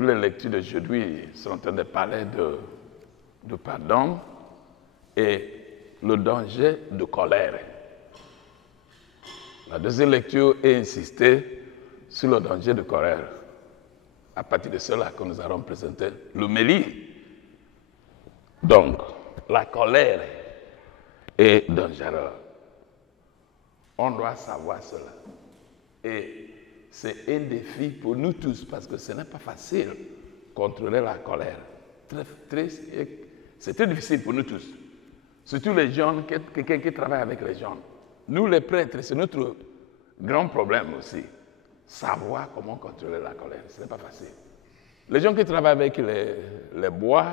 toutes les lectures d'aujourd'hui sont en train de parler de pardon et le danger de colère. La deuxième lecture est insistée sur le danger de colère. À partir de cela que nous allons présenter l'homélie. Donc, la colère est dangereuse. On doit savoir cela. Et c'est un défi pour nous tous parce que ce n'est pas facile de contrôler la colère. C'est très difficile pour nous tous. Surtout les jeunes, quelqu'un qui travaille avec les jeunes. Nous, les prêtres, c'est notre grand problème aussi. Savoir comment contrôler la colère, ce n'est pas facile. Les gens qui travaillent avec les bois,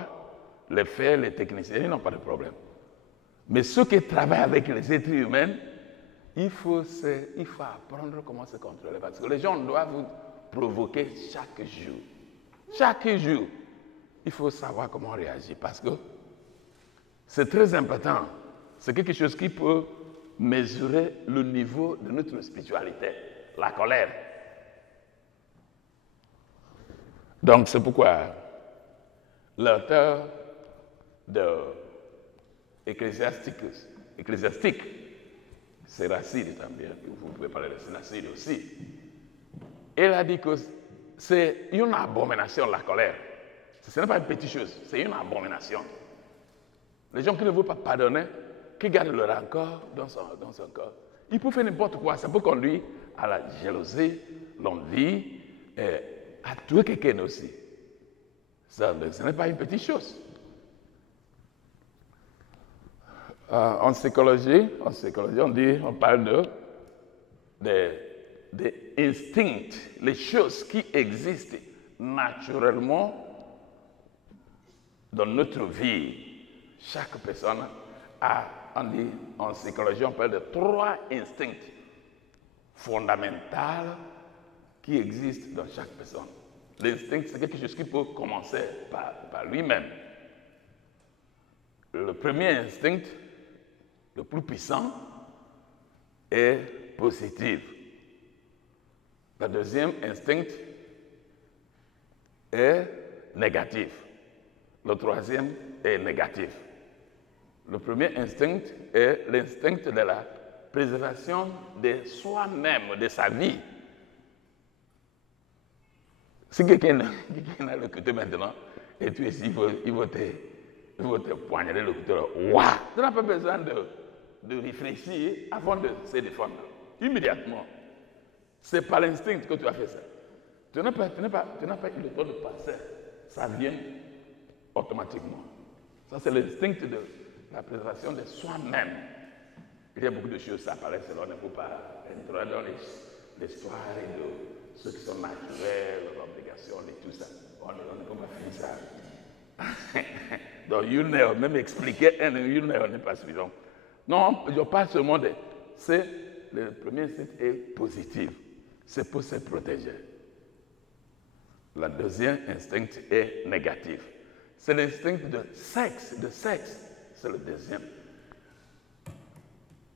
les fers, les techniciens, ils n'ont pas de problème. Mais ceux qui travaillent avec les êtres humains, il faut apprendre comment se contrôler. Parce que les gens doivent vous provoquer chaque jour. Chaque jour, il faut savoir comment réagir. Parce que c'est très important. C'est quelque chose qui peut mesurer le niveau de notre spiritualité, la colère. Donc, c'est pourquoi l'auteur de Ecclésiastique, c'est Racine también, vous pouvez parler de Racine aussi. Il a dit que c'est une abomination la colère. Ce n'est pas une petite chose, c'est une abomination. Les gens qui ne veulent pas pardonner, qui gardent le rancœur dans son corps, ils peuvent faire n'importe quoi. Ça peut conduire à la jalousie, l'envie, et à tuer quelqu'un aussi. Ça, ce n'est pas une petite chose. En psychologie, on parle des instincts, les choses qui existent naturellement dans notre vie. Chaque personne a, en psychologie, on parle de 3 instincts fondamentaux qui existent dans chaque personne. L'instinct, c'est quelque chose qui peut commencer par lui-même. Le premier instinct, le plus puissant, est positif. Le deuxième instinct est négatif. Le troisième est négatif. Le premier instinct est l'instinct de la préservation de soi-même, de sa vie. Si quelqu'un a le couteau maintenant, et tu es ici, il va te poignarder le couteau. Waouh! Tu n'as pas besoin de réfléchir avant de se défendre. Immédiatement. C'est par l'instinct que tu as fait ça. Tu n'as pas eu le temps de penser. Ça vient automatiquement. Ça, c'est l'instinct de la préservation de soi-même. Il y a beaucoup de choses, ça paraît, on ne peut pas entrer dans l'histoire et de ceux qui sont naturels, l'obligation et tout ça. On ne peut pas finir ça. Donc, même expliquer une heure n'est pas suffisant. Non, je parle seulement de. Le premier instinct est positif. C'est pour se protéger. Le deuxième instinct est négatif. C'est l'instinct de sexe. C'est le deuxième.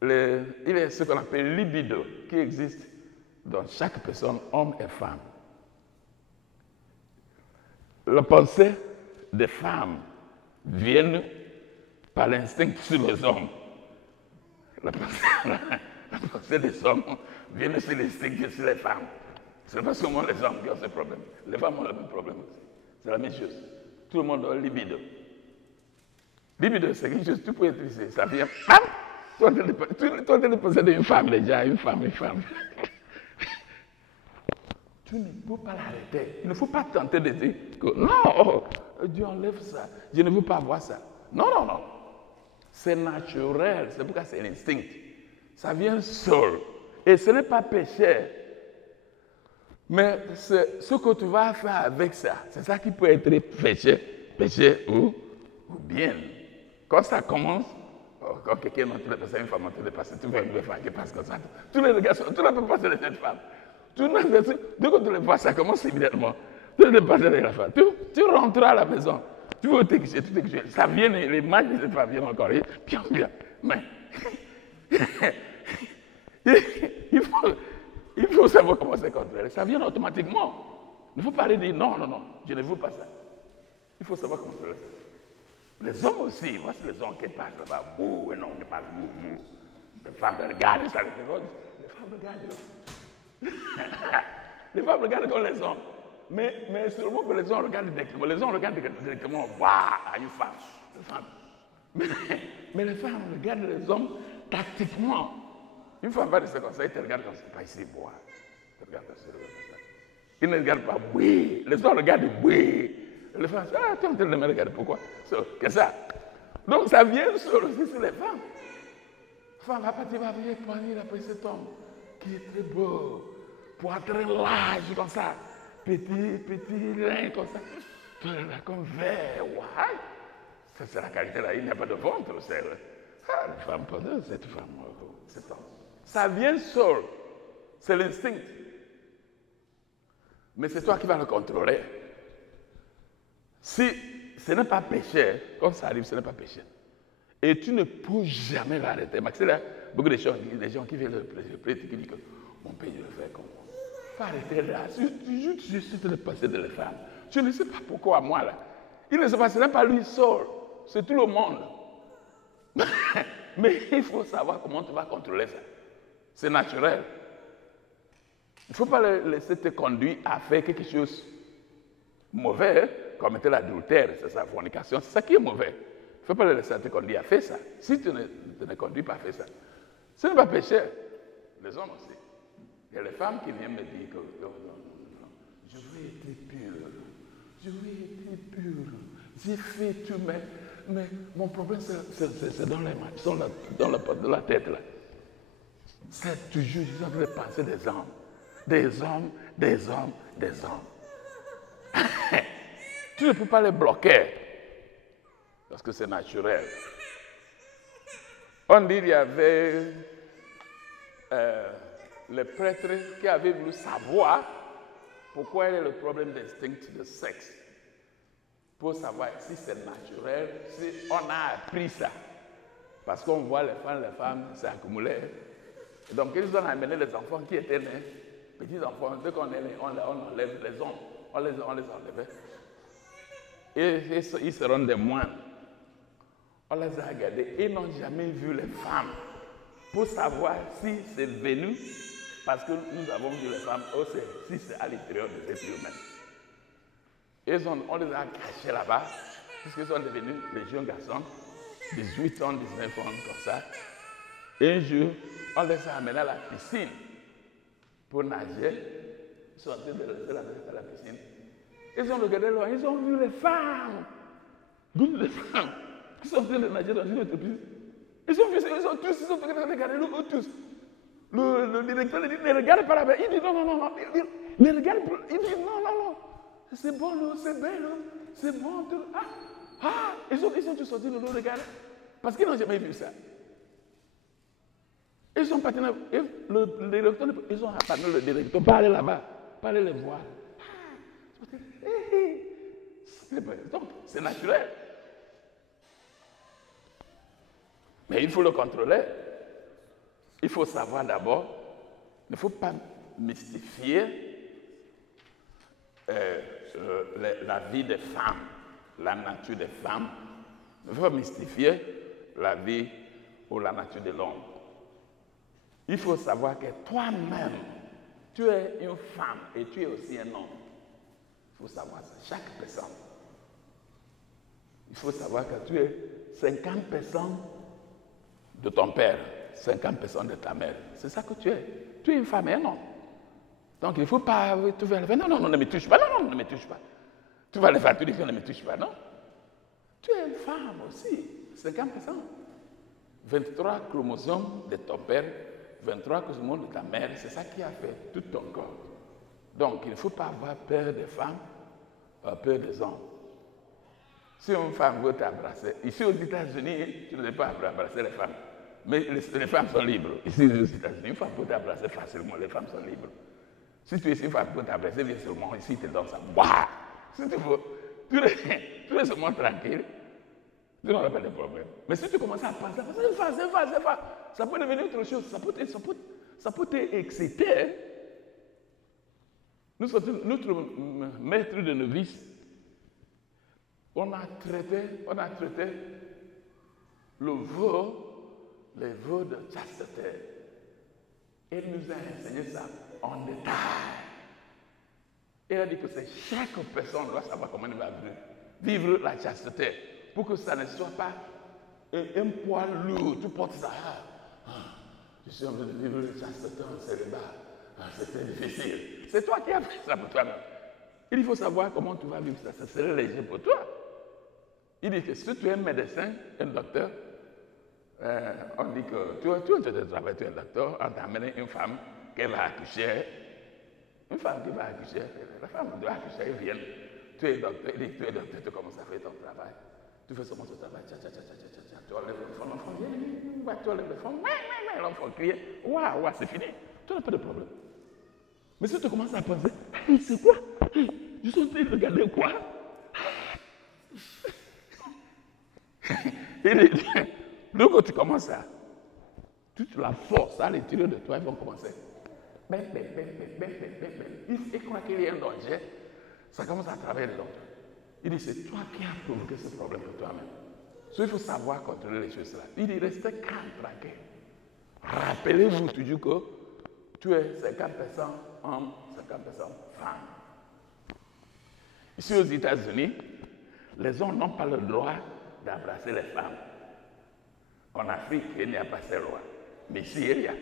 Il y a ce qu'on appelle libido qui existe dans chaque personne, homme et femme. La pensée des femmes vient par l'instinct sur les hommes. La pensée des hommes vient sur l'instinct sur les femmes. Ce n'est pas seulement les hommes qui ont ce problème. Les femmes ont le même problème aussi. C'est la même chose. Tout le monde a un libido. Libido, c'est quelque chose que tu peux utiliser. Ça vient. Tu es en train de posséder une femme déjà, une femme. Tu ne peux pas l'arrêter. Il ne faut pas tenter de dire que non, Dieu enlève ça. Je ne veux pas voir ça. Non. C'est naturel. C'est pourquoi c'est l'instinct. Ça vient seul. Et ce n'est pas péché. Mais c'est ce que tu vas faire avec ça. C'est ça qui peut être péché ou bien. Quand ça commence, quand quelqu'un est en train de passer, une femme est en train de passer, tu vois une femme qui passe comme ça. Tous les regards, tu ne peux pas passer de cette femme. Dès que tu le vois, ça commence immédiatement. Tu ne peux pas passer de la femme. Tu rentres à la maison. Tu veux t'excuser, ça vient, les mains de cette femme viennent encore. Bien. Mais il faut savoir comment se contrôler. Ça vient automatiquement. Il ne faut pas aller dire non, non, non, je ne veux pas ça. Il faut savoir contrôler ça. Les hommes aussi, moi c'est les hommes qui passent là-bas, bouh, et non, qui passent bouh, bouh. Les femmes regardent ça, les femmes regardent. Les femmes regardent comme les hommes. Mais seulement que les hommes regardent directement. Les hommes regardent directement, waouh, une femme. Les femmes. Mais les femmes regardent les hommes tactiquement. Une femme va rester comme ça, ils te regardent comme ça, pas ici, boire. Ils te regardent comme ça. Ils ne regardent pas, oui. Les hommes regardent, oui. Les femmes, ah, tu es en train de me regarder, pourquoi? Que ça. Donc ça vient sur aussi sur les femmes. La femme va partir, va venir poigner après cet homme qui est très beau, poitrine large comme ça, petit rein comme ça, comme vert, ouais. Ça c'est la qualité là, il n'y a pas de ventre, c'est la femme, cette femme, cet homme. Ça vient seul, c'est l'instinct. Mais c'est toi qui vas le contrôler. Si ce n'est pas péché, quand ça arrive, ce n'est pas péché. Et tu ne peux jamais l'arrêter. Maxime, là, beaucoup de gens qui viennent le prêtre qui disent que mon père, je le fais comme moi. Il faut arrêter là. Je suis le passé de la femme. Je ne sais pas pourquoi moi là. Il ne se passe même pas lui seul. C'est tout le monde. Mais il faut savoir comment tu vas contrôler ça. C'est naturel. Il ne faut pas laisser te conduire à faire quelque chose de mauvais, comme était l'adultère, c'est ça, la fornication, c'est ça qui est mauvais. Il ne faut pas le laisser te conduire à faire ça. Si tu ne conduis pas à faire ça, ce n'est pas péché. Les hommes aussi. Il y a les femmes qui viennent me dire que non, je veux être pure. Je veux être pure. J'ai fait tout, mais mon problème, c'est dans les mains, dans la tête là. C'est toujours, je suis en train de penser des hommes. Des hommes, des hommes, des hommes. Tu ne peux pas les bloquer. Parce que c'est naturel. On dit qu'il y avait les prêtres qui avaient voulu savoir pourquoi il y a le problème d'instinct de sexe. Pour savoir si c'est naturel, si on a appris ça. Parce qu'on voit les femmes s'accumuler. Donc ils ont amené les enfants qui étaient nés, petits enfants, dès qu'on est né, on enlève les hommes, on les enlevait. Et ils seront des moines. On les a regardés et ils n'ont jamais vu les femmes pour savoir si c'est venu, parce que nous avons vu les femmes aussi, si c'est à l'intérieur de cette humaine. On les a cachés là-bas, puisqu'ils sont devenus des jeunes garçons, 18 ans, 19 ans, comme ça. Et un jour, on les a amenés à la piscine pour nager. Ils sont en train de laisser à la piscine. Ils ont regardé loin, ils ont vu les femmes. Les femmes. Ils sont en train de nager dans une autre piscine. Ils ont en train de regarder eux tous. Le directeur dit, ne regarde pas là-bas. Il dit non, non, non, non. Il regarde, il dit non, non, non. C'est bon, c'est belle, c'est bon. Ils ont tous sorti de l'eau, regarder. Parce qu'ils n'ont jamais vu ça. Ils sont partis, le directeur, ils ont appelé le directeur, pas aller là-bas, pas aller les voir. Donc, c'est naturel. Mais il faut le contrôler. Il faut savoir d'abord, il ne faut pas mystifier la vie des femmes, la nature des femmes. Il ne faut pas mystifier la vie ou la nature de l'homme. Il faut savoir que toi-même, tu es une femme et tu es aussi un homme. Il faut savoir ça, chaque personne. Il faut savoir que tu es 50% de ton père, 50% de ta mère. C'est ça que tu es. Tu es une femme et un homme. Donc il ne faut pas te faire non, non, non, ne me touche pas, non, non, ne me touche pas. Tu vas le faire, tu dis que ne me touche pas, non. Tu es une femme aussi, 50%. 23 chromosomes de ton père, 23 chromosomes de ta mère, c'est ça qui a fait tout ton corps. Donc il ne faut pas avoir peur des femmes, peur des hommes. Si une femme veut t'embrasser, ici aux États-Unis, tu ne peux pas embrasser les femmes. Mais les femmes sont libres. Ici aux États-Unis, une femme peut t'embrasser facilement, les femmes sont libres. Si tu es ici, une femme peut t'embrasser, viens seulement ici, tu te donnes ça. Bah! Si tu veux, tu es seulement tranquille, tu n'auras pas de problème. Mais si tu commences à penser, c'est une femme, ça peut devenir autre chose, ça peut t'exciter. Notre maître de novice, on a traité les vœux de chasteté. Il nous a enseigné ça en détail. Il a dit que c'est chaque personne doit savoir comment il va vivre la chasteté pour que ça ne soit pas un poids lourd. Tu portes ça. Je suis en train de vivre la chasteté en célibat. C'est très difficile. C'est toi qui as fait ça pour toi-même. Il faut savoir comment tu vas vivre ça. Ça serait léger pour toi. Il dit que si tu es un médecin, un docteur, on dit que tu es un docteur, on t'a amené une femme qui va accoucher. Une femme qui va accoucher, la femme doit accoucher, elle vient. Tu es docteur, il dit tu es docteur, tu commences à faire ton travail. Tu fais seulement ton travail, tu enlèves l'enfant, l'enfant vient, tu enlèves l'enfant, l'enfant crie, waouh, c'est fini. Tu n'as pas de problème. Mais si tu commences à penser, c'est quoi? Je suis en train de regarder quoi? Donc quand tu commences à, toute la force à les tirer de toi, ils vont commencer. Il croit qu'il y a un danger, ça commence à travailler dedans. Il dit, c'est toi qui as provoqué ce problème pour toi-même. Il faut savoir contrôler les choses là. Il dit, restez calme, tranquille. Rappelez-vous toujours que tu es 50% homme, 50% femme. Ici aux États-Unis, les hommes n'ont pas le droit d'embrasser les femmes. En Afrique, il n'y a pas ces lois. Mais ici, il y a.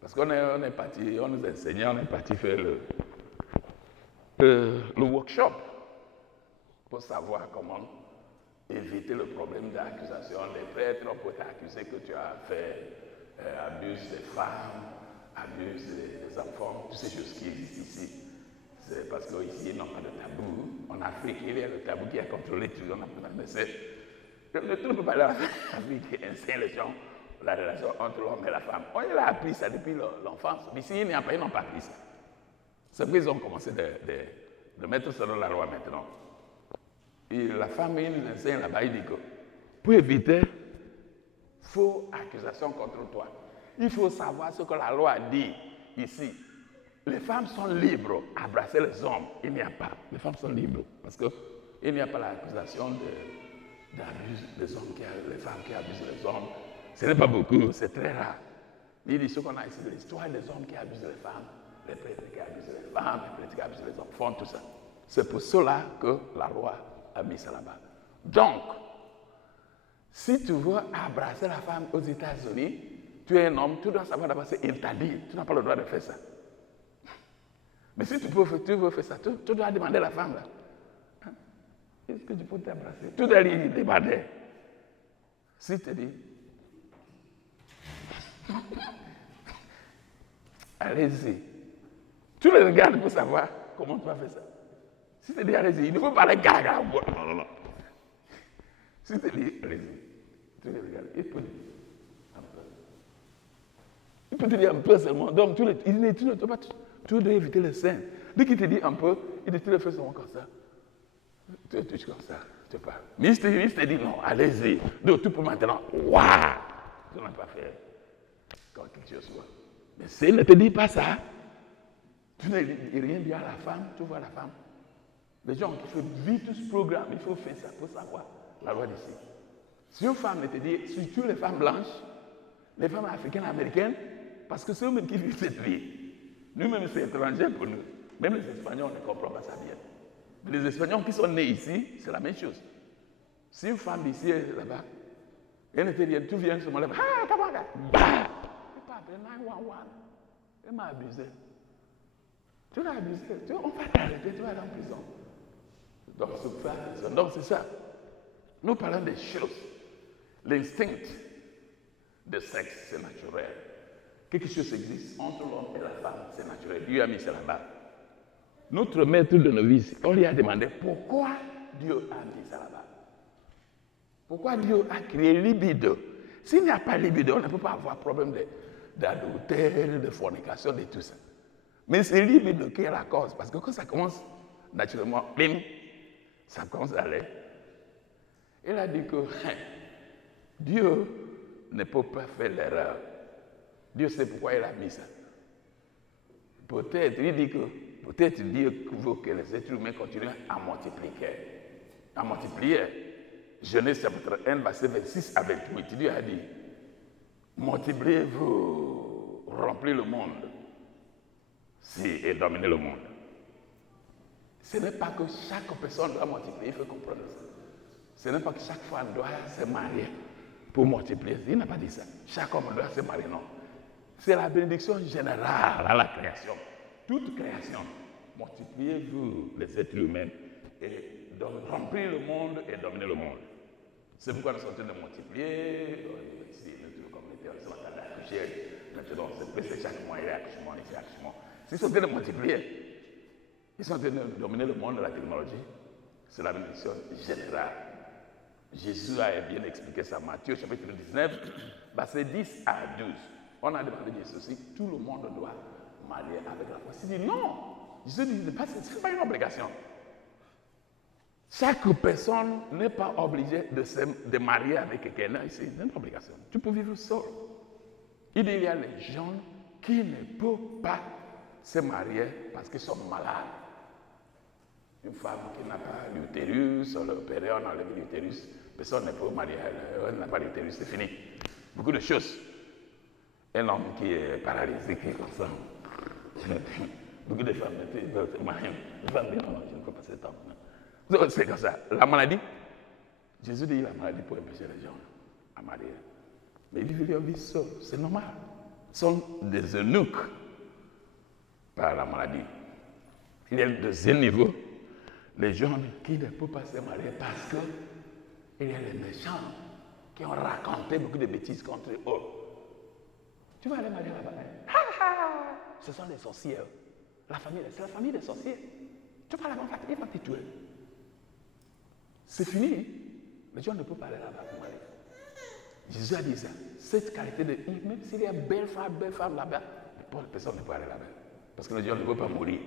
Parce qu'on est parti, on nous enseignait, on est parti faire le workshop pour savoir comment éviter le problème d'accusation. Les prêtres, on peut t'accuser que tu as fait abus des femmes, abus des enfants, toutes ces choses qui existent ici. C'est parce qu'ici, ils n'ont pas de tabou. En Afrique, il y a le tabou qui a contrôlé tout le monde. Mais le truc ne peut pas aller en Afrique qui enseigne les gens la relation entre l'homme et la femme. On a appris ça depuis l'enfance. Mais ici, ils n'ont pas appris ça. C'est qu'ils ont commencé de mettre ça dans la loi maintenant. Et la femme, il nous enseigne là-bas, il dit que pour éviter fausse accusation contre toi, il faut savoir ce que la loi dit ici. Les femmes sont libres d'embrasser les hommes. Il n'y a pas. Les femmes sont libres. Parce qu'il n'y a pas l'accusation d'abus des hommes, les femmes qui abusent les hommes. Ce n'est pas beaucoup, c'est très rare. Mais il dit ce qu'on a ici de l'histoire des hommes qui abusent les femmes, les prêtres qui abusent les femmes, les prêtres qui abusent les enfants, tout ça. C'est pour cela que la loi a mis ça là-bas. Donc, si tu veux embrasser la femme aux États-Unis, tu es un homme, tu dois savoir d'abord c'est interdit. Tu n'as pas le droit de faire ça. Mais si tu veux faire ça, tu dois demander à la femme là. Est-ce que tu peux t'embrasser? Tu dois lui demander. Si tu dis, allez-y. Tu le regardes pour savoir comment tu vas faire ça. Si tu dis, allez-y, il ne faut pas aller gaga. Non. Si tu dis, allez-y. Tu le regardes. Il peut te dire un peu seulement. Donc, tu dois éviter le sein. Dès qu'il te dit un peu, il te dit, tu le fais seulement comme ça. Tu touches comme ça, tu parles. Mais il te dit, non, allez-y. Donc, tu peux maintenant, waouh, tu n'as pas fait quand quelque chose soit. Mais s'il ne te dit pas ça, tu n'as rien dit à la femme, tu vois la femme. Les gens qui font vite tout ce programme, il faut faire ça pour savoir la loi d'ici. Si une femme te dit, surtout les femmes blanches, les femmes africaines, américaines, parce que c'est eux-mêmes qui vivent cette vie. Nous-mêmes, c'est étranger pour nous. Même les Espagnols ne comprennent pas ça bien. Mais les Espagnols qui sont nés ici, c'est la même chose. Si une femme d'ici est là-bas, elle ne te dit, tu viens sur mon lèvre, ah, kabaka, bah! Tu peux appeler 911. Elle m'a abusé. Tu l'as abusé. On va t'arrêter, tu vas aller en prison. Donc c'est ça. Nous parlons des choses. L'instinct de sexe, c'est naturel. Quelque chose existe entre l'homme et la femme, c'est naturel. Dieu a mis ça là-bas. Notre maître de novice, on lui a demandé pourquoi Dieu a mis ça là-bas. Pourquoi Dieu a créé libido? S'il n'y a pas libido, on ne peut pas avoir problème d'adultère, de fornication, de tout ça. Mais c'est libido qui est la cause. Parce que quand ça commence naturellement, bim, ça commence à aller. Il a dit que Dieu ne peut pas faire l'erreur. Dieu sait pourquoi il a mis ça. Peut-être, il dit que peut-être Dieu veut que les êtres humains continuent à multiplier. À multiplier. Genèse chapitre 1, verset 26 à 28, Dieu a dit, multipliez-vous, remplissez le monde, et dominez le monde. Ce n'est pas que chaque personne doit multiplier, il faut comprendre ça. Ce n'est pas que chaque femme doit se marier pour multiplier. Il n'a pas dit ça. Chaque homme doit se marier, non. C'est la bénédiction générale à la création. Toute création. Multipliez-vous, les êtres humains, et remplissez le monde et dominez le monde. C'est pourquoi nous sommes en train de multiplier. Ici, notre communauté, on est en train d'accoucher. Maintenant, c'est chaque mois, il y a accouchement, il y a accouchement. Ils sont en train de multiplier. Ils sont en train de dominer le monde de la technologie. C'est la bénédiction générale. Jésus a bien expliqué ça. Matthieu chapitre 19, verset 10 à 12. On a demandé à Jésus si tout le monde doit marier avec la foi. Il dit non. Jésus dit, ce n'est pas une obligation. Chaque personne n'est pas obligée de marier avec quelqu'un ici. C'est une obligation. Tu peux vivre seul. Il y a les gens qui ne peuvent pas se marier parce qu'ils sont malades. Une femme qui n'a pas l'utérus, on l'a opéré, on a enlevé l'utérus, personne ne peut marier, elle n'a pas l'utérus, c'est fini. Beaucoup de choses. Un homme qui est paralysé, qui est comme ça. Beaucoup de femmes veulent se marier. Les femmes disent non, je ne peux pas cet homme. C'est comme ça. La maladie, Jésus dit la maladie pour empêcher les gens à marier. Mais ils vivent leur vie seuls, c'est normal. Ils sont des eunuques par la maladie. Il y a le deuxième niveau. Les gens qui ne peuvent pas se marier parce qu'il y a les méchants qui ont raconté beaucoup de bêtises contre eux. Tu vas aller marier là-bas. Ce sont des sorciers. La famille, c'est la famille des sorciers. Tu vas là-bas, il va te tuer. C'est fini. Les gens ne peuvent pas aller là-bas pour marier. Jésus a dit ça. Cette qualité de même s'il y a belle femme là-bas, personne ne peut aller là-bas. Parce que les gens ne peuvent pas mourir.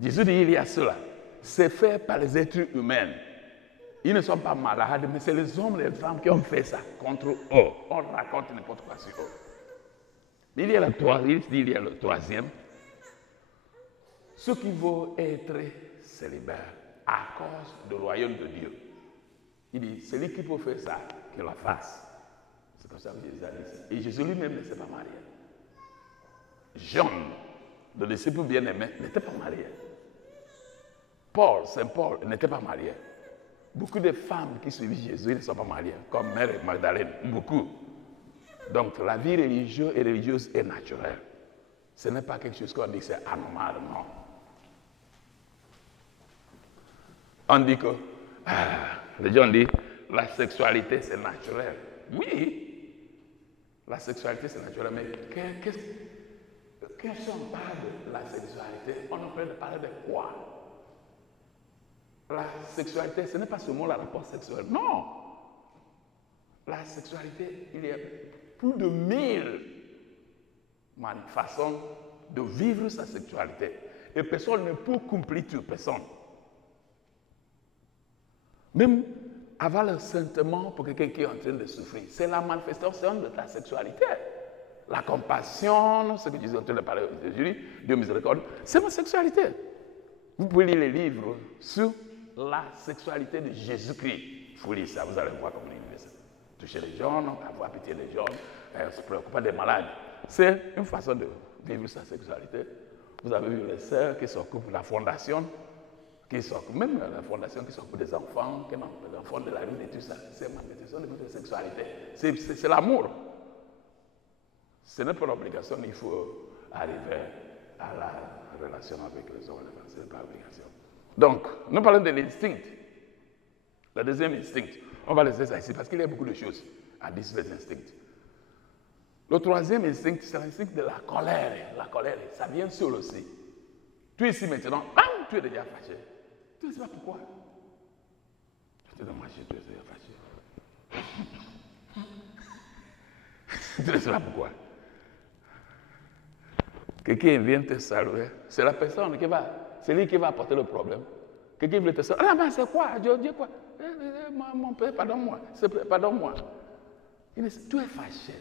Jésus dit il y a cela. C'est fait par les êtres humains. Ils ne sont pas malades, mais c'est les hommes et les femmes qui ont fait ça contre eux. On raconte n'importe quoi sur eux. Il y a le troisième. Ceux qui vont être célibataires à cause du royaume de Dieu. Il dit, celui qui peut faire ça, qu'il la fasse. C'est comme ça que Jésus a dit ça. Et Jésus lui-même ne s'est pas marié. Jean, le disciple bien-aimé, n'était pas marié. Saint Paul n'était pas marié. Beaucoup de femmes qui suivent Jésus ne sont pas mariées, comme Mère Magdalène, beaucoup. Donc la vie religieuse est naturelle. Ce n'est pas quelque chose qu'on dit que c'est anormal, non. On dit que, les gens disent, la sexualité c'est naturel. Oui, la sexualité c'est naturel, mais quand on parle de la sexualité, on est en train de parler de quoi? La sexualité, ce n'est pas seulement le rapport sexuel, non. La sexualité, il y a plus de 1000 façons de vivre sa sexualité. Et personne ne peut accomplir tout, personne. Même avoir le sentiment pour quelqu'un qui est en train de souffrir, c'est la manifestation de ta sexualité. La compassion, ce que Jésus est en train de parler de Jésus, Dieu miséricorde, c'est ma sexualité. Vous pouvez lire les livres sur la sexualité de Jésus-Christ. Il faut lire ça, vous allez voir comment il fait ça. Toucher les gens, avoir pitié des gens, se préoccuper des malades. C'est une façon de vivre sa sexualité. Vous avez vu les sœurs qui s'occupent de la fondation, même la fondation qui s'occupe des enfants, les enfants de la rue et tout ça. C'est ma manifestation de votre sexualité. C'est l'amour. Ce n'est pas l'obligation, il faut arriver à la relation avec les hommes. Ce n'est pas l'obligation. Donc, nous parlons de l'instinct. Le deuxième instinct. On va laisser ça ici parce qu'il y a beaucoup de choses à dire sur les instincts. Le troisième instinct, c'est l'instinct de la colère. La colère, ça vient seul aussi. Tu es ici maintenant, tu es déjà fâché. Tu ne sais pas pourquoi. Tu es dans ma chaise, tu es déjà fâché. Tu ne sais pas pourquoi. Quelqu'un vient te saluer, c'est la personne qui va, c'est lui qui va apporter le problème. Quelqu'un vient te saluer, mais c'est quoi? Dieu quoi? Mon père, pardonne-moi. Pardonne-moi. Tu es fâché.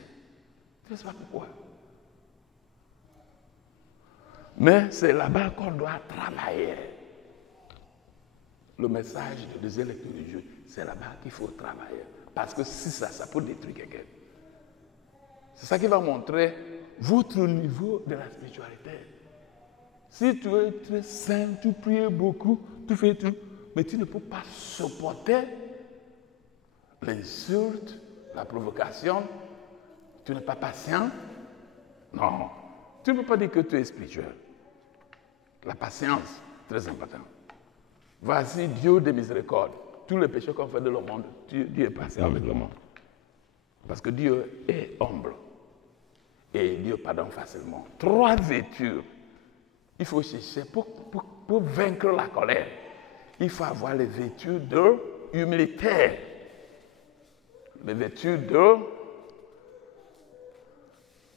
Tu ne sais pas pourquoi. Mais c'est là-bas qu'on doit travailler. Le message de deuxième lecture du jeu, c'est là-bas qu'il faut travailler. Parce que si ça peut détruire quelqu'un. C'est ça qui va montrer votre niveau de la spiritualité. Si tu es très saint, tu pries beaucoup, tu fais tout, mais tu ne peux pas supporter l'insulte, la provocation, tu n'es pas patient. Non, tu ne peux pas dire que tu es spirituel. La patience, très important. Voici Dieu de miséricorde. Tous les péchés qu'on fait de le monde, Dieu est patient avec le monde. Parce que Dieu est humble. Et Dieu pardonne facilement. 3 vertus. Il faut chercher pour vaincre la colère. Il faut avoir les vertus de humilité. Les vertus de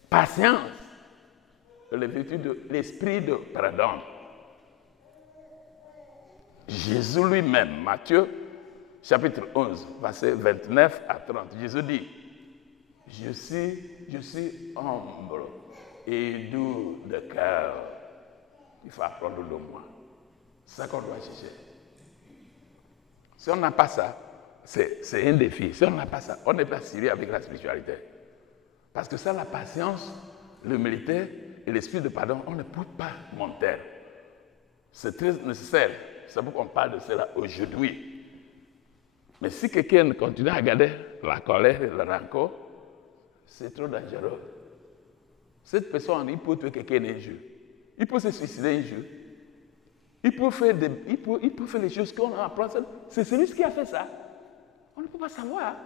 patience. Les vertus de l'esprit de pardon. Jésus lui-même, Matthieu, chapitre 11, versets 29 à 30, Jésus dit, je suis humble et doux de cœur. Il faut apprendre de moi. C'est ça qu'on doit chercher. Si on n'a pas ça, c'est un défi. Si on n'a pas ça, on n'est pas sérieux avec la spiritualité. Parce que ça, la patience, l'humilité et l'esprit de pardon, on ne peut pas monter. C'est très nécessaire. C'est pourquoi on parle de cela aujourd'hui. Mais si quelqu'un continue à garder la colère et le rancœur, c'est trop dangereux. Cette personne, il peut tuer quelqu'un un jour. Il peut se suicider un jour. Il peut faire les choses qu'on apprend. C'est celui qui a fait ça. On ne peut pas savoir.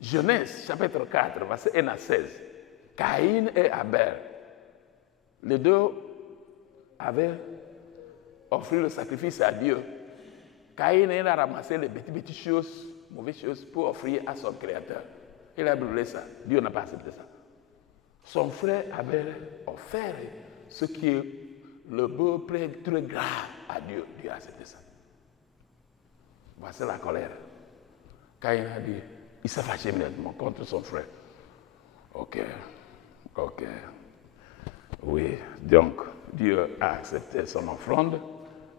Genèse, chapitre 4, verset 1 à 16. Caïn et Abel, les deux avaient offert le sacrifice à Dieu. Caïn a ramassé les petites choses, mauvaises choses, pour offrir à son créateur. Il a brûlé ça. Dieu n'a pas accepté ça. Son frère Abel a offert ce qui est le beau près très grave à Dieu. Dieu a accepté ça. Voici la colère. Caïn a dit, il s'est fâché immédiatement contre son frère. Ok. Oui, donc Dieu a accepté son offrande.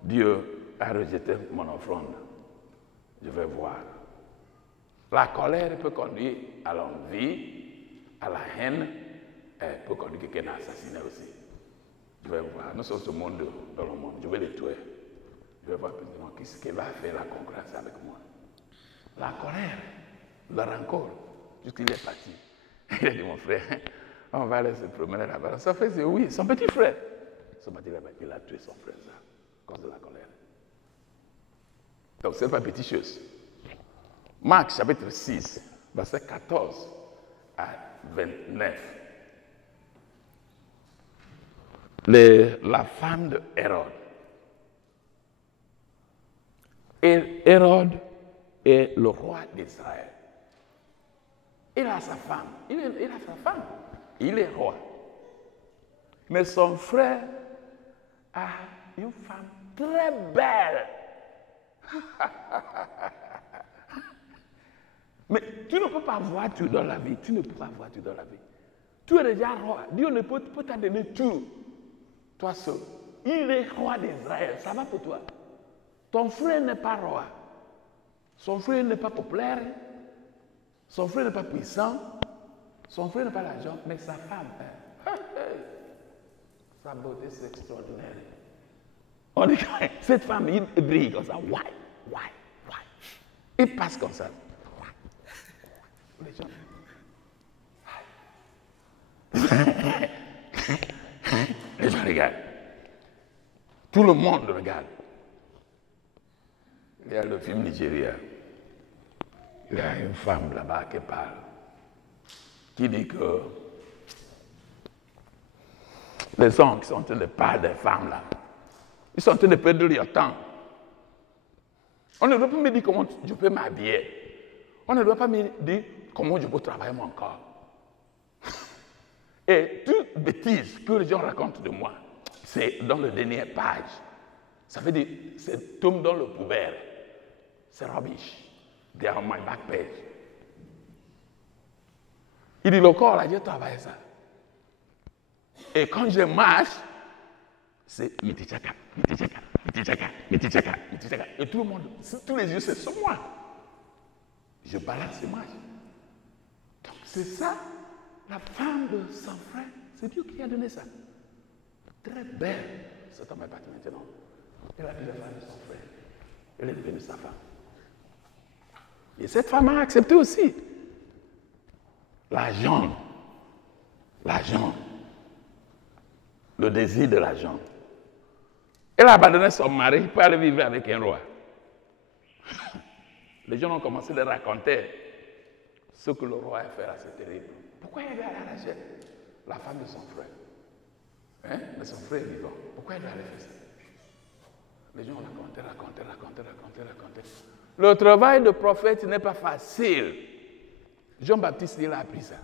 Dieu a rejeté mon offrande. Je vais voir. La colère peut conduire à l'envie, à la haine, et peut conduire quelqu'un à assassiner aussi. Je vais voir. Nous sommes ce monde dans le monde. Je vais les tuer. Je vais voir précisément qui va faire la concurrence avec moi. La colère, le rancœur, jusqu'il est parti. Il a dit, mon frère, on va aller se promener là-bas. Son frère, c'est oui, son petit frère. Son petit frère, il a tué son frère, ça, à cause de la colère. Donc, ce n'est pas petite chose. Marc, chapitre 6, verset 14 à 29. La femme de Hérode. Et Hérode est le roi d'Israël. Il a sa femme. Il est roi. Mais son frère a une femme très belle. Mais tu ne peux pas voir tout dans la vie. Tu ne peux pas voir tout dans la vie. Tu es déjà roi. Dieu ne peut t'en donner tout. Toi seul. Il est roi d'Israël. Ça va pour toi. Ton frère n'est pas roi. Son frère n'est pas populaire. Son frère n'est pas puissant. Son frère n'a pas l'argent. Mais sa femme, sa beauté, c'est extraordinaire. On dit, cette femme, il brille comme ça. Why? Il passe comme ça. Les gens. Les gens regardent. Tout le monde regarde. Il y a le film Nigeria. Il y a une femme là-bas qui parle. Qui dit que les hommes qui sont en train de parler des femmes là, ils sont en train de perdre leur temps. On ne doit pas me dire comment je peux m'habiller. On ne doit pas me dire comment je peux travailler mon corps. Et toute bêtise que les gens racontent de moi, c'est dans la dernière page. Ça veut dire, c'est tombe dans le poubelle. C'est rubbish. They are on my back page. Il dit, le corps, là, Dieu travaille ça. Et quand je marche, c'est Mitichaka, Mitichaka, Mitichaka, Mitichaka, Mitichaka. Et tout le monde, tous les yeux, c'est sur moi. Je balance et marche. Donc c'est ça, la femme de son frère. C'est Dieu qui a donné ça. Très belle. Cet homme est parti maintenant. Elle a pris la femme de son frère. Elle est devenue sa femme. Et cette femme a accepté aussi. L'argent. L'argent. Le désir de l'argent. Elle a abandonné son mari pour aller vivre avec un roi. Les gens ont commencé à raconter ce que le roi a fait là, c'est terrible. Pourquoi elle doit aller arracher la femme de son frère? Hein? Mais son frère est vivant. Pourquoi elle doit aller faire ça? Les gens ont raconté. Le travail de prophète n'est pas facile. Jean-Baptiste, il a appris ça.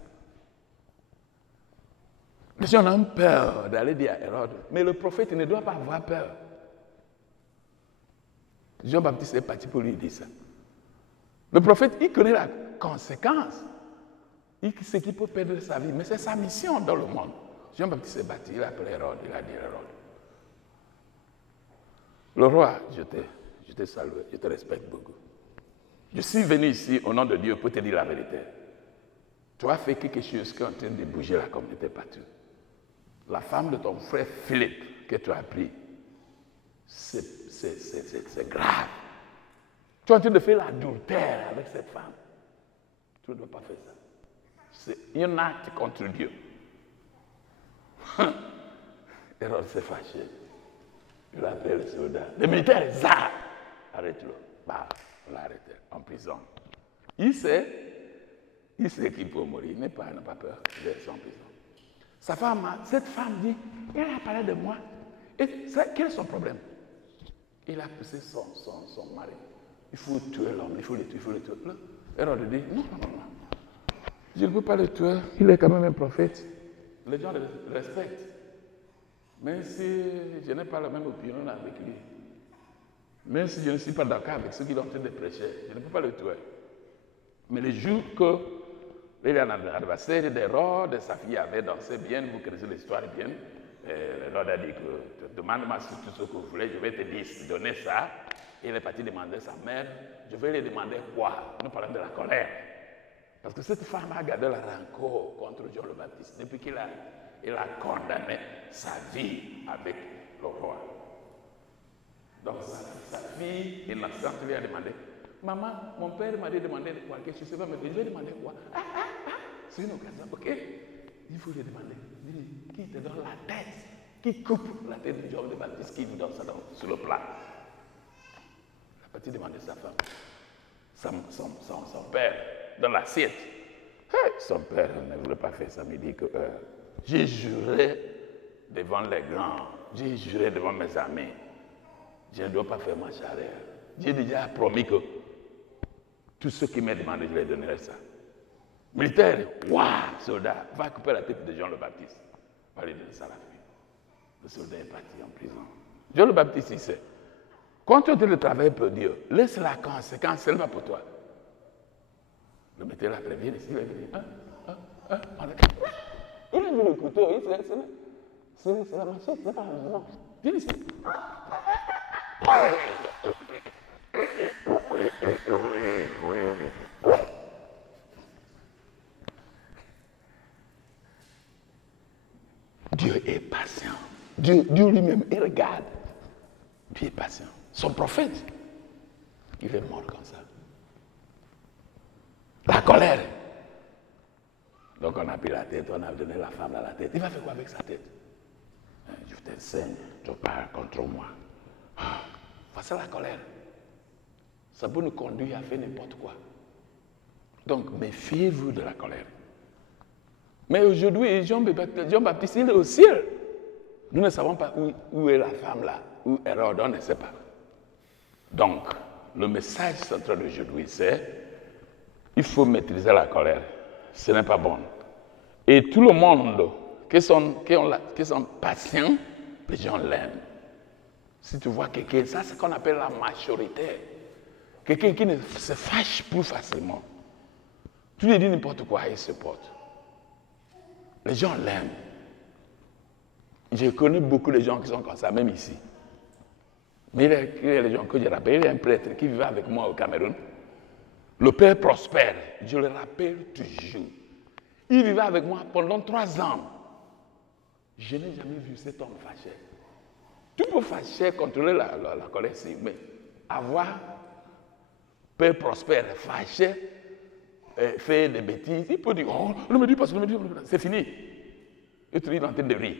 Les gens ont peur d'aller dire à Hérode, mais le prophète ne doit pas avoir peur. Jean-Baptiste est parti pour lui dire ça. Le prophète, il connaît la conséquence. Il sait qu'il peut perdre sa vie, mais c'est sa mission dans le monde. Jean-Baptiste est battu, il a appelé Hérode, il a dit Hérode. Le roi, je te salue, je te respecte beaucoup. Je suis venu ici au nom de Dieu pour te dire la vérité. Tu as fait quelque chose qui est en train de bouger la communauté partout. La femme de ton frère Philippe que tu as pris, c'est grave. Tu es en train de faire l'adultère avec cette femme. Tu ne dois pas faire ça. C'est un acte contre Dieu. Hérode s'est fâché. Il a appelé les soldats. Les militaires, ça, arrête-le. Bah, on l'a arrêté en prison. Il sait qu'il peut mourir. Il n'a pas peur d'être en prison. Sa femme, cette femme dit, elle a parlé de moi. Et ça, quel est son problème? Il a poussé son mari. Il faut tuer l'homme, il faut le tuer. Hérode dit, non. Je ne peux pas le tuer, il est quand même un prophète. Les gens le respectent. Même si je n'ai pas la même opinion avec lui, même si je ne suis pas d'accord avec ceux qui sont en train de prêcher, je ne peux pas le tuer. Mais le jour que l'adversaire d'Hérode, sa fille avait dansé bien, vous connaissez l'histoire bien, Hérode a dit que demande-moi tout ce que vous voulez, je vais te donner ça. Il est parti demander à sa mère, je vais lui demander quoi? Nous parlons de la colère. Parce que cette femme a gardé la rancœur contre Jean le Baptiste depuis qu'il a condamné sa vie avec le roi. Donc sa fille innocente lui a demandé, maman, mon père m'a dit de demander quelque chose, mais je vais demander quoi? C'est une occasion, ok? Il faut lui demander, qui te donne la tête, qui coupe la tête de Jean le Baptiste, qui nous donne ça sur le plat. Il a parti demander sa femme, son père, dans l'assiette. Son père ne voulait pas faire ça, mais il dit que j'ai juré devant les grands, j'ai juré devant mes amis, je ne dois pas faire marche arrière. J'ai déjà promis que tout ce qui m'est demandé, je leur donnerai ça. Militaire, waouh, soldat, va couper la tête de Jean le Baptiste. Va lui donner ça à la fille. Le soldat est parti en prison. Jean le Baptiste, il sait. Quand tu es en train de travailler pour Dieu, laisse la conséquence seulement pour toi. Le metteur l'a prévenu ici, il a dit, il a vu le couteau, c'est la machette, c'est pas la maison. Viens ici. Dieu est patient. Dieu lui-même, il regarde. Dieu est patient. Son prophète, il est mort comme ça. La colère. Donc on a pris la tête, on a donné la femme à la tête. Il va faire quoi avec sa tête? Je t'enseigne, tu parles contre moi. Voici la colère. Ça peut nous conduire à faire n'importe quoi. Donc méfiez-vous de la colère. Mais aujourd'hui, Jean-Baptiste, il est au ciel. Nous ne savons pas où est la femme là, où Hérode, on ne sait pas. Donc, le message central d'aujourd'hui, c'est il faut maîtriser la colère. Ce n'est pas bon. Et tout le monde qui sont patients, les gens l'aiment. Si tu vois quelqu'un, ça c'est ce qu'on appelle la majorité. Quelqu'un qui ne se fâche plus facilement. Tu lui dis n'importe quoi, il se porte. Les gens l'aiment. Je connais beaucoup de gens qui sont comme ça, même ici. Mais il y a des gens que je rappelle. Il y a un prêtre qui vivait avec moi au Cameroun. Le père Prosper, je le rappelle toujours. Il vivait avec moi pendant 3 ans. Je n'ai jamais vu cet homme fâché. Tu peux fâcher, contrôler la colère, mais avoir père Prosper fâché, faire des bêtises, il peut dire, oh, ne me dis pas ça, c'est fini. Et tu es en train de rire.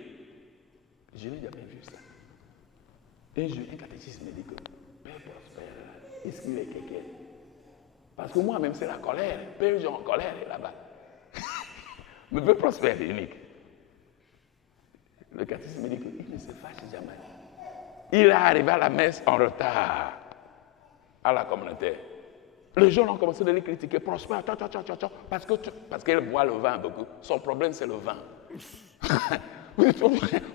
Je n'ai jamais vu ça. Un jour, un catéchiste me dit que père Prosper, est-ce qu'il est quelqu'un? Parce que moi-même, c'est la colère. Père Jean en colère est là-bas. Mais père Prosper est unique. Le catéchiste me dit qu'il ne se fâche jamais. Il est arrivé à la messe en retard à la communauté. Les gens ont commencé à le critiquer. Prosper, parce qu'elle boit le vin beaucoup. Son problème, c'est le vin.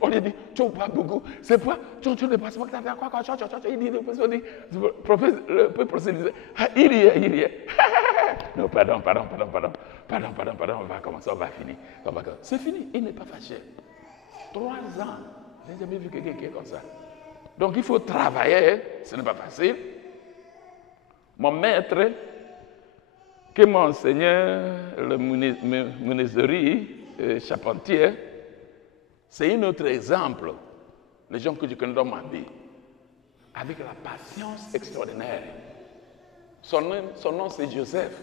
On lui dit, tu bois beaucoup. C'est quoi? Tu ne passes pas que tu as fait quoi? Il dit, le peuple se disait, il y est. Non, pardon, on va commencer, on va finir. C'est fini, il n'est pas fâché. 3 ans, je n'ai jamais vu quelqu'un qui est comme ça. Donc il faut travailler, ce n'est pas facile. Mon maître, qui m'a enseigné le menuiserie charpentier, c'est un autre exemple. Les gens que je connais m'ont dit, avec la patience extraordinaire. Son nom c'est Joseph.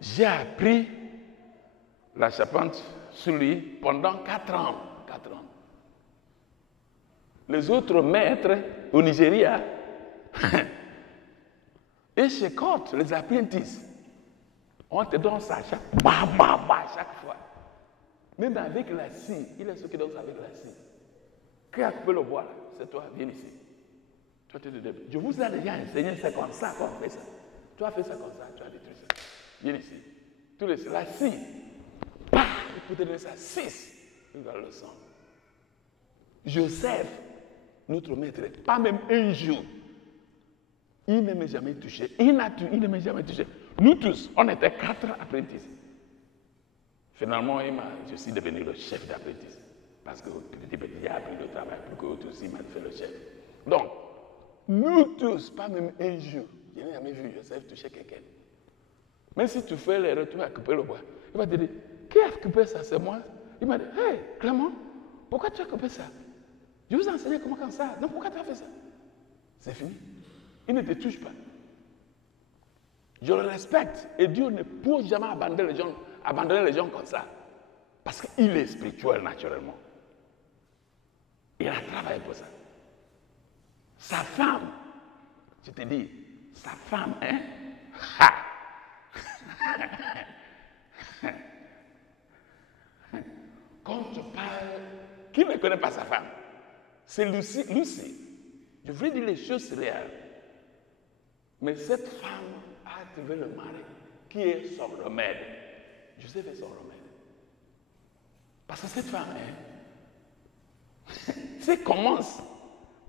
J'ai appris la charpente sur lui pendant 4 ans. 4 ans. Les autres maîtres au Nigeria, et chez Côte, les apprentis, on te donne ça chaque fois. Même avec la scie, il est ce qui donne ça avec la scie. Qui a coupé le bois là? C'est toi, viens ici. Toi, tu te dis, je vous ai déjà enseigné, c'est comme ça qu'on fait ça. Tu as fait ça comme ça, tu as détruit ça. Viens ici. Tu laisses la scie. Il faut te donner ça 6. Il va le sang. Joseph, notre maître, pas même un jour, il ne m'a jamais touché. Il ne m'a jamais touché. Nous tous, on était 4 apprentis. Finalement, je suis devenu le chef d'apprenti. Parce que petit, j'ai appris le travail pour que l'autre aussi m'a fait le chef. Donc, nous tous, pas même un jour, je n'ai jamais vu Joseph toucher quelqu'un. Même si tu fais l'erreur, tu vas couper le bois. Il va te dire, qui a coupé ça? C'est moi. Il m'a dit, hey, Clément, pourquoi tu as coupé ça? Je vous ai enseigné comment comme ça. Donc pourquoi tu as fait ça? C'est fini. Il ne te touche pas. Je le respecte. Et Dieu ne peut jamais abandonner les gens comme ça. Parce qu'il est spirituel naturellement. Il a travaillé pour ça. Sa femme, je te dis, sa femme, hein? Ha! Quand tu parles, qui ne connaît pas sa femme? C'est Lucie. Je voulais dire les choses réelles. Mais cette femme a trouvé le mari qui est son remède. Joseph est son remède. Parce que cette femme, si elle commence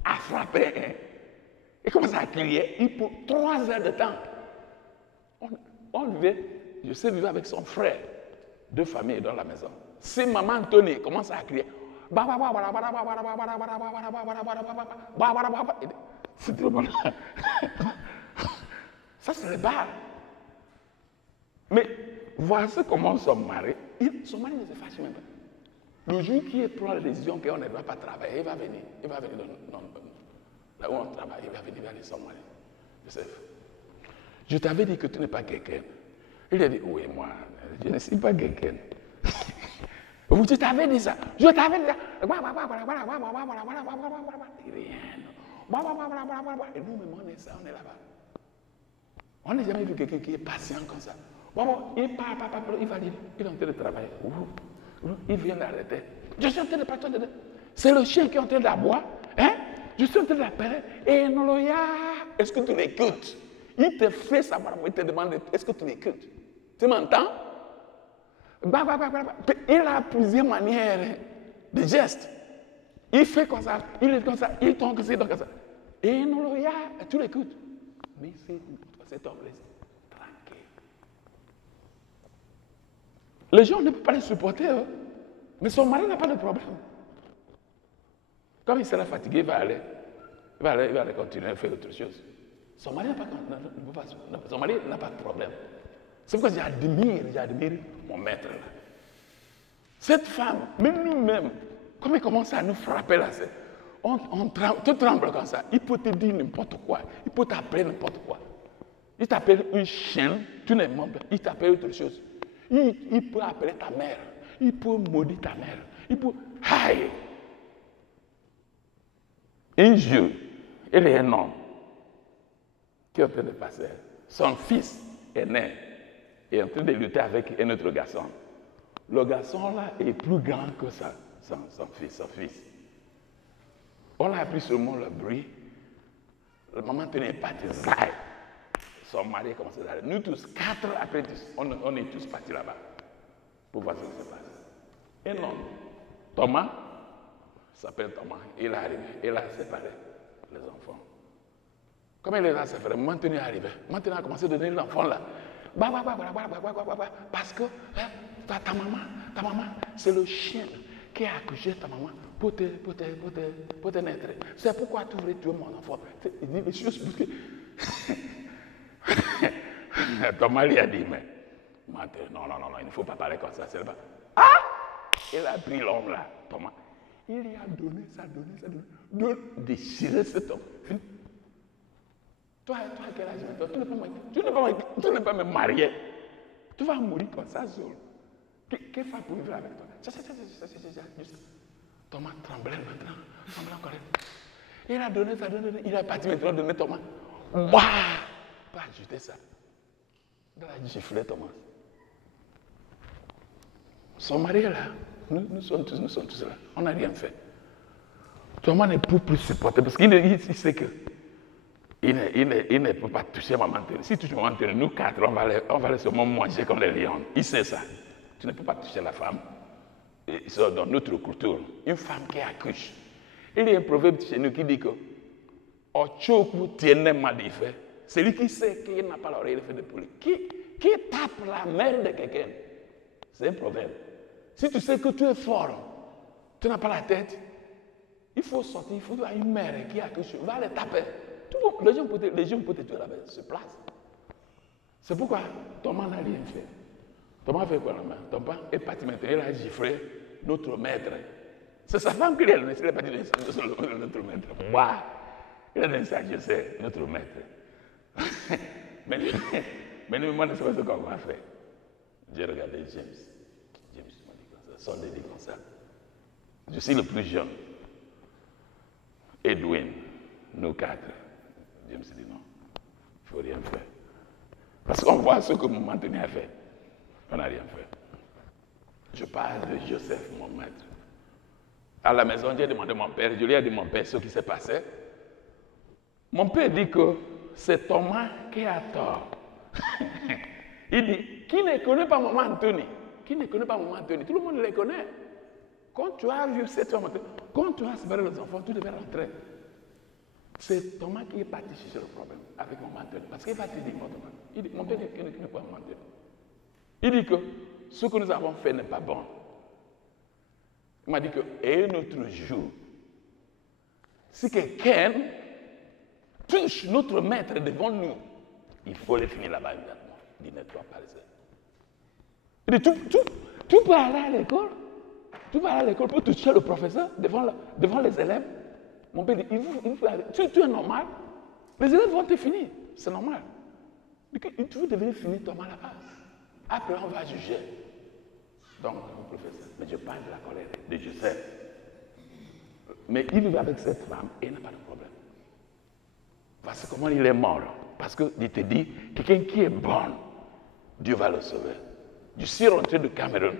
à frapper, elle commence à crier, il faut 3 heures de temps. Joseph vivait avec son frère, 2 familles dans la maison. Si maman Anthony commence à crier, c'est trop bon. Ça, c'est le bal. Mais voici comment son mari ne se fâche même pas. Le jour qu'il prend la décision qu'on ne va pas travailler, il va venir là où on travaille, il va venir vers son mari. Joseph, je t'avais dit que tu n'es pas quelqu'un. Il a dit, oui, moi, je ne suis pas quelqu'un. Je t'avais dit ça. Je t'avais dit ça. Et nous-mêmes, on est ça, on est là-bas. On n'a jamais vu quelqu'un qui est patient comme ça. Il parle, il va dire, il est en train de travailler. Il vient d'arrêter. Je suis en train de partir de... C'est le chien qui est en train d'aboyer. Hein? Je suis en train d'appeler. Et Noloya, est-ce que tu l'écoutes? Il te fait savoir, il te demande, est-ce que tu l'écoutes? Tu m'entends? Il a plusieurs manières de gestes. Il fait comme ça, il est comme ça, il tombe comme ça. Et Noloya, tu l'écoutes. Mais cet homme reste tranquille. Les gens ne peuvent pas les supporter, hein? Mais son mari n'a pas de problème. Quand il sera fatigué, il va aller continuer à faire autre chose. Son mari n'a pas de problème. C'est pourquoi j'admire mon maître là. Cette femme, même nous-mêmes, comme il commence à nous frapper là, tu trembles comme ça. Il peut te dire n'importe quoi. Il peut t'appeler n'importe quoi. Il t'appelle une chienne, tu n'es même pas. Il t'appelle autre chose. Il peut appeler ta mère. Il peut maudire ta mère. Il peut... Aïe! Un jour, il y a un homme qui est en train de passer. Son fils est né et est en train de lutter avec un autre garçon. Le garçon là est plus grand que son fils. On a appris seulement le bruit. Le maman tenait pas de zaï. Son mari a commencé à aller. Nous tous, 4 après, on est tous partis là-bas pour voir ce qui se passe. Un homme, Thomas, s'appelle Thomas, il est arrivé, il a séparé les enfants. Comme il les a séparés, maintenant il est arrivé. Maintenant il a commencé à donner l'enfant là. Parce que ta maman, c'est le chien qui a accouché ta maman pour te naître. C'est pourquoi tu voulais tuer mon enfant. Il dit les choses parce que... Thomas lui a dit, mais non, il ne faut pas parler comme ça. Ah! Il a pris l'homme là, Thomas. Il lui a donné ça. Déchirer cet homme. Toi, quel âge maintenant? Tu n'es pas me marier. Tu vas mourir comme ça seul. Quelle femme pour vivre avec toi? Thomas tremblait maintenant. Tremblait encore. Il a donné ça. Il a parti maintenant donner Thomas. Waouh! Pas ajouter ça. Il a giflé Thomas. Son mari est là. Nous sommes tous là. On n'a rien fait. Thomas ne peut plus supporter parce qu'il sait que il ne peut pas toucher maman Tony. Si tu touches maman Tony, nous 4, on va aller seulement manger comme les lions. Il sait ça. Tu ne peux pas toucher la femme. C'est dans notre culture. Une femme qui accouche. Il y a un proverbe chez nous qui dit que Ochoku tiene madife. Celui qui sait qu'il n'a pas l'oreille fait de poulet. Qui tape la mère de quelqu'un? C'est un proverbe. Si tu sais que tu es fort, tu n'as pas la tête, il faut sortir, il faut avoir une mère qui accouche, va les taper. Les gens peuvent te tuer là-bas, sur place. C'est pourquoi Thomas n'a rien fait. Thomas a fait quoi là-bas? Thomas est parti maintenant, il a giflé notre maître. C'est sa femme qui l'a donné, il est parti de notre maître. Waouh! Il a donné ça, je sais, notre maître. mais moi, je ne sais pas ce qu'on va faire. J'ai regardé James m'a dit comme ça, son dit comme ça. Je suis le plus jeune. Edwin, nous 4. James dit non, il ne faut rien faire. Parce qu'on voit ce que mon Anthony a fait. On n'a rien fait. Je parle de Joseph, mon maître. À la maison, j'ai demandé à mon père, je lui ai dit à mon père ce qui s'est passé. Mon père dit que c'est Thomas qui a tort. Il dit, qui ne connaît pas maman Anthony? Qui ne connaît pas maman Anthony? Tout le monde les connaît. Quand tu as vu cette femme, quand tu as séparé les enfants, tu devais rentrer. C'est Thomas qui est parti chercher le problème avec maman Anthony. Parce qu'il va te dire, il dit, mon père dit qu'il ne connaît pas maman Anthony. Il dit que ce que nous avons fait n'est pas bon. Il m'a dit que, et un autre jour, si quelqu'un touche notre maître devant nous, il faut le finir là-bas immédiatement. Il ne doit pas le faire. Il dit, tu peux aller à l'école? Tu vas aller à l'école pour toucher le professeur devant les élèves? Mon père dit, tu es normal? Les élèves vont te finir, c'est normal. Tu veux devenir finir Thomas là-bas. Après, on va juger. Donc, le professeur, mais je parle de la colère de Joseph. Mais il vit avec cette femme et il n'a pas de problème. Voici comment il est mort. Parce qu'il te dit, quelqu'un qui est bon, Dieu va le sauver. Je suis rentré de Cameroun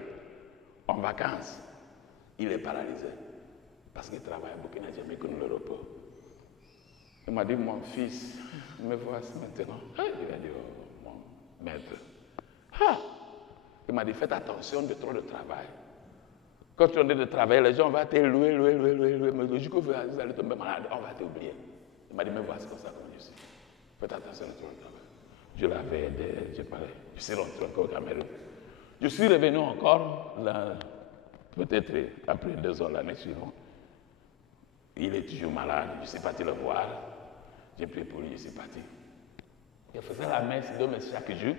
en vacances. Il est paralysé. Parce qu'il travaille à Burkina, j'ai mis connu le repos. Il m'a dit, mon fils, me voici maintenant. Il a dit, oh, mon maître. Il m'a dit, faites attention de trop de travail. Quand tu es en train de travailler, les gens vont te louer. Mais le jour que vous allez tomber malade, on va t'oublier. Il m'a dit, me voici comme ça, comme je suis. Faites attention de trop de travail. Je l'avais aidé, j'ai parlé. Je suis rentré encore au Cameroun. Je suis revenu encore, peut-être après 2 ans l'année suivante. Il est toujours malade, je suis parti le voir. J'ai prié pour lui, je suis parti. Je faisais la messe, deux messes chaque jour,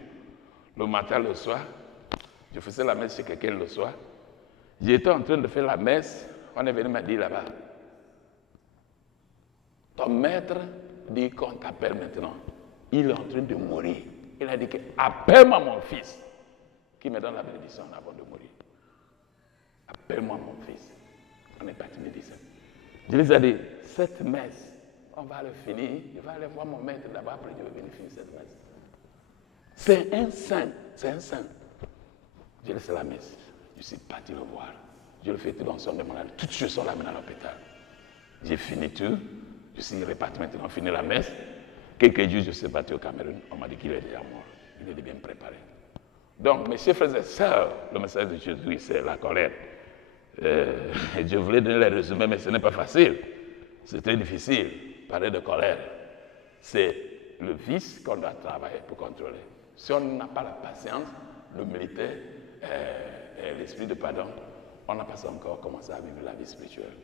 le matin, le soir. Je faisais la messe chez quelqu'un le soir. J'étais en train de faire la messe, on est venu me dire là-bas, ton maître dit qu'on t'appelle maintenant. Il est en train de mourir. Il a dit que appelle-moi mon fils, qui me donne la bénédiction avant de mourir. Appelle-moi mon fils. On est parti me dire ça. Je les ai dit, cette messe, on va le finir. Je vais aller voir mon maître d'abord, après je vais venir finir cette messe. C'est un saint, c'est un saint. Je laisse la messe. Je suis parti le voir. Je le fais tout dans son demande. Toutes choses sont là maintenant à l'hôpital. J'ai fini tout. Je suis reparti maintenant, fini la messe. Quelques jours, je suis parti au Cameroun. On m'a dit qu'il est déjà mort. Il est bien préparé. Donc, mes chers frères et sœurs, le message de Jésus, c'est la colère. Je voulais donner les résumés, mais ce n'est pas facile. C'est très difficile. Parler de colère, c'est le vice qu'on doit travailler pour contrôler. Si on n'a pas la patience, l'humilité et l'esprit de pardon, on n'a pas encore commencé à vivre la vie spirituelle.